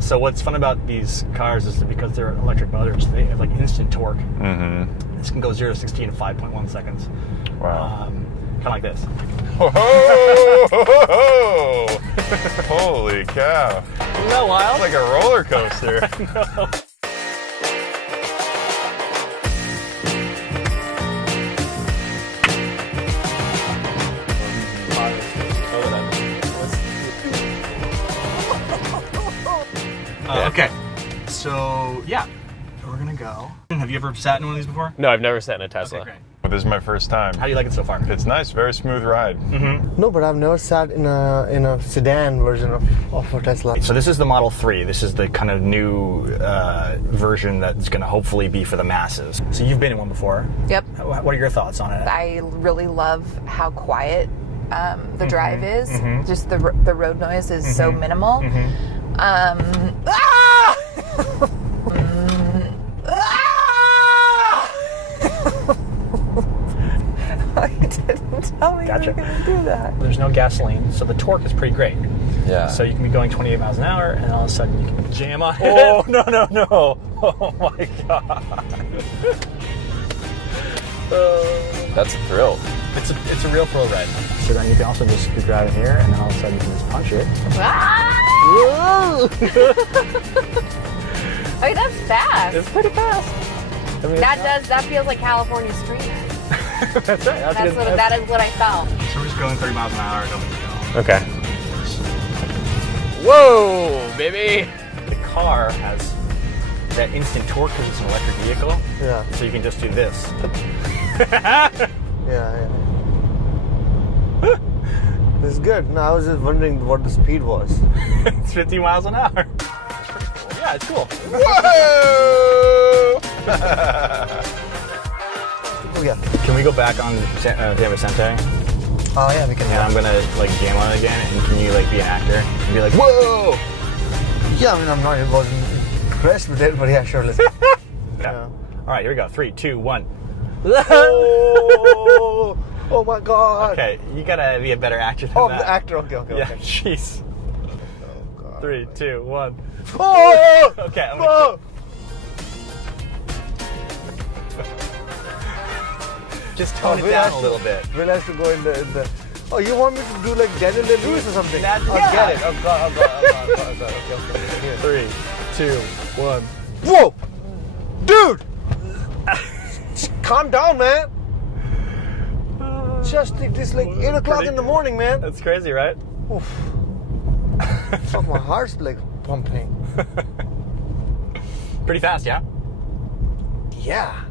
So what's fun about these cars is that because they're electric motors, they have like instant torque. Mm-hmm. This can go 0 to 60 in 5.1 seconds. Wow. Kind of like this. Holy cow. Isn't that wild? It's like a roller coaster. Okay, so yeah, we're gonna go. Have you ever sat in one of these before? No, I've never sat in a Tesla. Okay, great. But this is my first time. How do you like it so far? It's nice, very smooth ride. Mm-hmm. No, but I've never sat in a sedan version of a Tesla. So this is the Model 3. This is the kind of new version that's going to hopefully be for the masses. So you've been in one before. Yep. What are your thoughts on it? I really love how quiet the drive is. Mm-hmm. Just the road noise is so minimal. Mm-hmm. Ah! You didn't tell me Gotcha. you were going to do that. There's no gasoline, so the torque is pretty great. Yeah. So you can be going 28 miles an hour, and all of a sudden you can jam on. Oh no! Oh my god! That's a thrill. It's a real thrill ride. So then you can also just be driving here, and then all of a sudden you can just punch it. Ah! I mean, that's fast. It's pretty fast. I mean, That feels like California street. That's right. That is what I felt. So we're just going 30 miles an hour. Nobody go. Okay. Whoa, baby. The car has that instant torque because it's an electric vehicle. Yeah. So you can just do this. Yeah. It's good. No, I was just wondering what the speed was. It's 50 miles an hour. That's pretty cool. Yeah, it's cool. Whoa! Oh, yeah. Can we go back on San Vicente? Oh, yeah, we can. And I'm gonna like jam on it again. And can you like be an actor and be like, whoa? Yeah, I mean, I wasn't impressed with it, but yeah, sure, let's Yeah. All right, here we go. 3, 2, 1. Oh, oh my god. Okay, you gotta be a better actor than Oh, that. the actor. Okay. Yeah, jeez. Oh, god. 3, 2, 1. Oh! Okay, I'm Oh! just tone it down a little bit. We'll have to go in the. Oh, you want me to do like Daniel Day-Lewis or something? That's- I'll yeah. get it. Oh god. Okay. Here. 3, 2, 1. Whoa! Dude! Calm down, man. Just like this, like 8 o'clock in the morning, man. That's crazy, right? Oof. Fuck, my heart's like pumping. Pretty fast, yeah? Yeah.